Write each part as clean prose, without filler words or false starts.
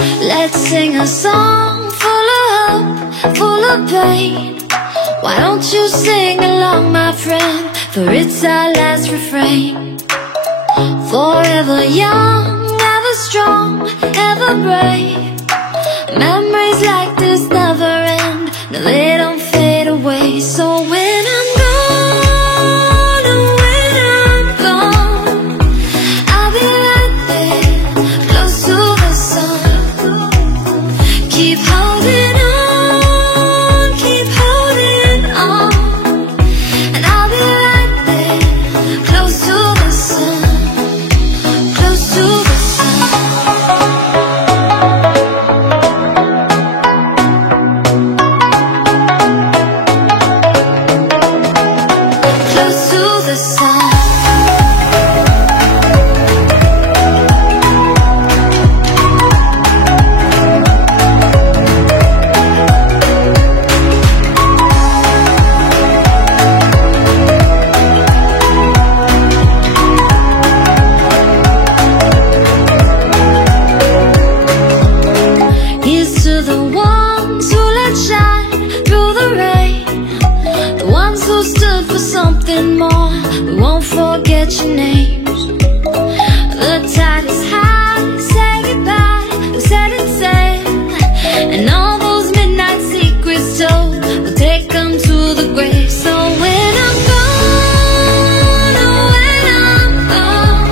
Let's sing a song full of hope, full of pain. Why don't you sing along, my friend? For it's our last refrain. Forever young, ever strong, ever brave. Memories like this never end. No, they don't fade away. So when I'm gone, oh, when I'm gone, I'll be right there, close to the sun. Keep holding on, keep holding on. And I'll be right there, close to the sun, close to the sun. Close to the sun. Here's to the ones who let shine through the rain, the ones who stood for something more. We won't forget your names. The tide is high, say goodbye, we set it sail. And all those midnight secrets told, we'll take them to the grave. So when I'm gone, oh, when I'm gone,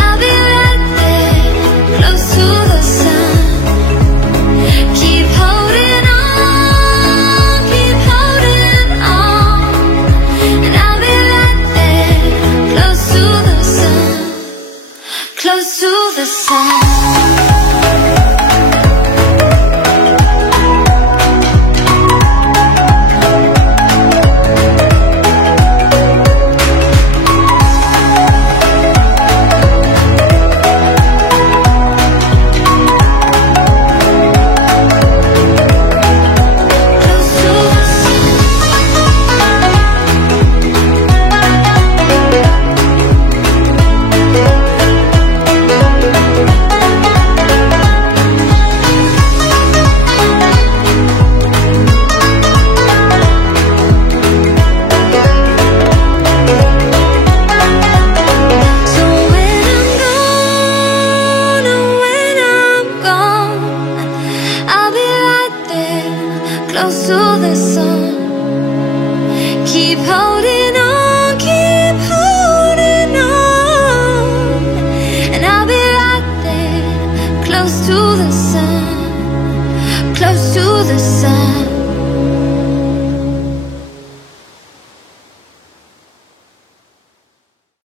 I'll be right there, close to the sun. Keep holding on, keep holding on. And I'll be right there, close to the sun, close to the sun. So when I'm gone, oh, when I'm gone, I'll be right there, close to the sun. Keep holding on, keep holding on. And I'll be right there, close to the sun, close to the sun.